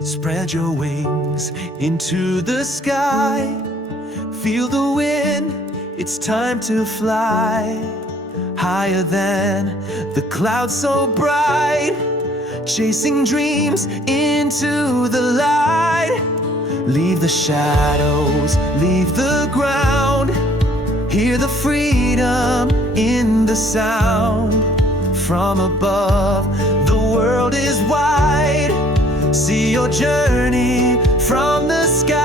Spread your wings into the sky. Feel the wind, it's time to fly. Higher than the clouds so bright, chasing dreams into the light. Leave the shadows, leave the ground. Hear the freedom in the sound. From above, the world is wide. See your journey from the sky.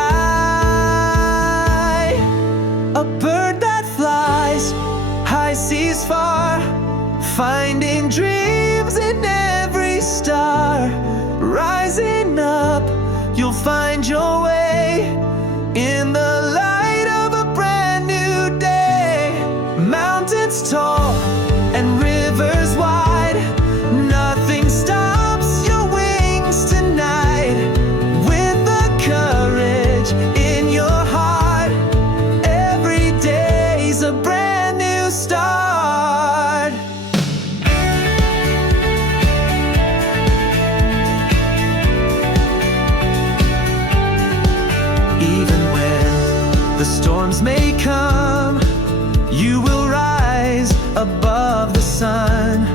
A bird that flies, high seas far, finding dreams in every star. Rising up, you'll find your way in the light of a brand new day. Mountains tall and rivers wide, nothing stops your wings tonight. With the courage in your heart, every day's a brand new start. Even when the storms may come, you will rise above the sun.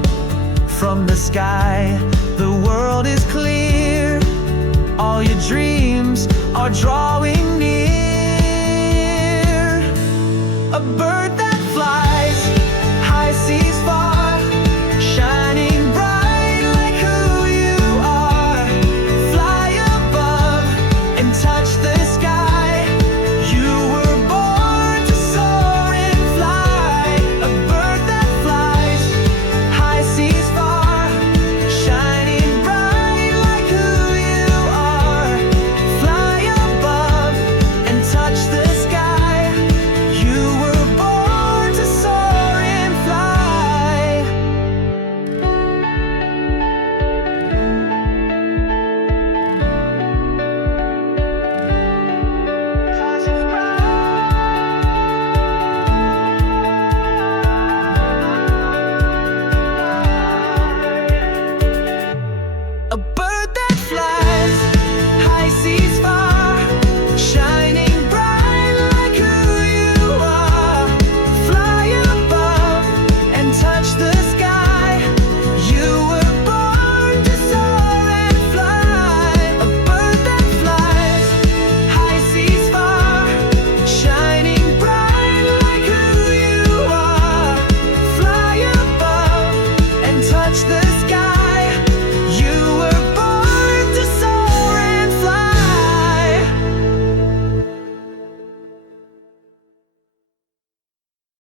From the sky, the world is clear. All your dreams are drawing near. A bird